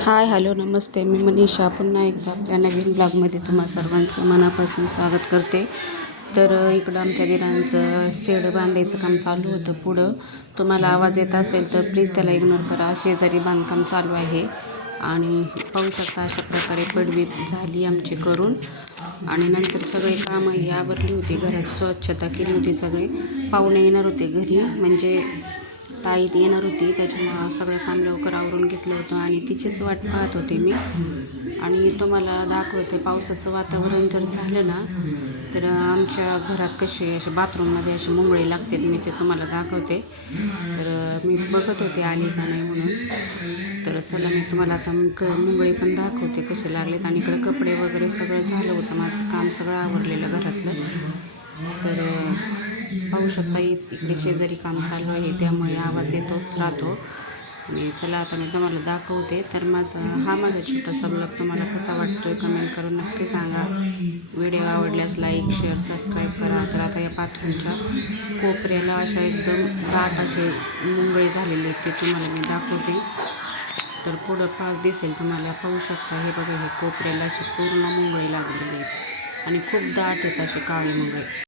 Hi hello नमस्ते. मी मनीषा पुन्हा एकदा आपल्या नवीन ब्लॉगमध्ये तुम्हा सर्वांचं मनापासून स्वागत करते. तर इकडं आमच्या दिरांचं शेड बांधायचं काम चालू होतं. पुढं तुम्हाला आवाज येत असेल तर प्लीज त्याला इग्नोर करा. शेजारी बांधकाम चालू आहे आणि पाहू शकता अशा प्रकारे पडवी झाली आमची करून. आणि नंतर सगळे कामं आवरली होती, घरात स्वच्छता केली होती. सगळे पाहुणे येणार होते घरी, म्हणजे ताई येणार होती, त्याच्यामुळं सगळं काम लवकर आवरून घेतलं होतं आणि तिचीच वाट पाहत होते मी. आणि तुम्हाला दाखवते, पावसाचं वातावरण जर झालं ना तर आमच्या घरात कसे असे बाथरूममध्ये असे मुंगळे लागतात, मी ते तुम्हाला दाखवते. तर मी बघत होते आली का नाही म्हणून. तर चला मी तुम्हाला आता मुंगळे पण दाखवते कसे लागलेत. आणि इकडं कपडे वगैरे सगळं झालं होतं, माझं काम सगळं आवरलेलं घरातलं. तर पाहू शकता इकडे शेजारी काम चालू आहे, त्यामुळे आवाज येतोच राहतो. आणि चला आता मी तुम्हाला दाखवते. तर माझा छोटासा ब्लॉग तुम्हाला कसा वाटतो आहे कमेंट करून नक्की सांगा. व्हिडिओ आवडल्यास लाईक शेअर सबस्क्राईब करा. तर आता या बाथरूमच्या कोपऱ्याला अशा एकदम दाट असे मुंगळे झालेले आहेत, ते तुम्हाला मी दाखवते. तर पुढं पास दिसेल तुम्हाला, पाहू शकता. हे बघा, हे कोपऱ्याला असे पूर्ण मुंगळे लागलेले आहेत आणि खूप दाट आहेत असे काळे मुंगळे.